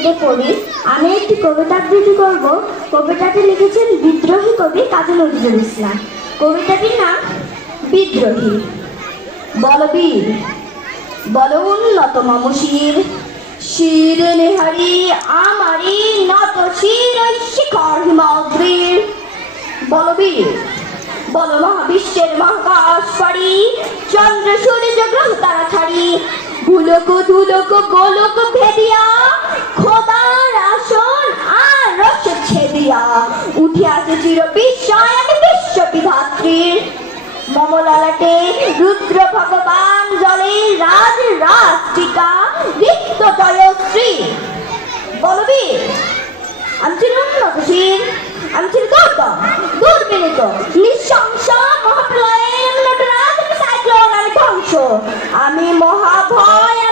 কেটে পড়ি। আমি একটি কবিতা আবৃত্তি করব। কবিতাটি লিখেছেন বিদ্রোহী কবি কাজী নজরুল ইসলাম। কবিতাটির নাম বিদ্রোহী। বলবীর বল উন্নত মম শির, শির নেহারি আমারি নত শির শিখর হিমাদ্রির। বলবীর বল মহাবিশ্বের মহাকাশ পারি, চন্দ্র সূর্য গ্রহ তারা ছাড়ি, ভুলক ধুলক গোলক ভেদিয়া, খোদার আসন আর রস ছেদিয়া, উঠে আসে চির বিস্ময় আমি বিশ্ব বিধাত্রীর। মম ললাটে রুদ্র ভগবান জলে রাজ রাষ্ট্রিকা রিক্ত জয়শ্রী। বলবীর আমি ছিল উন্নতশীল, আমি ছিল দুর্দম দুর্বিনীত নিঃশংস মহাপ্রলয়ের নটরাজ সাইক্লোন আমি ধ্বংস, আমি মহাভয়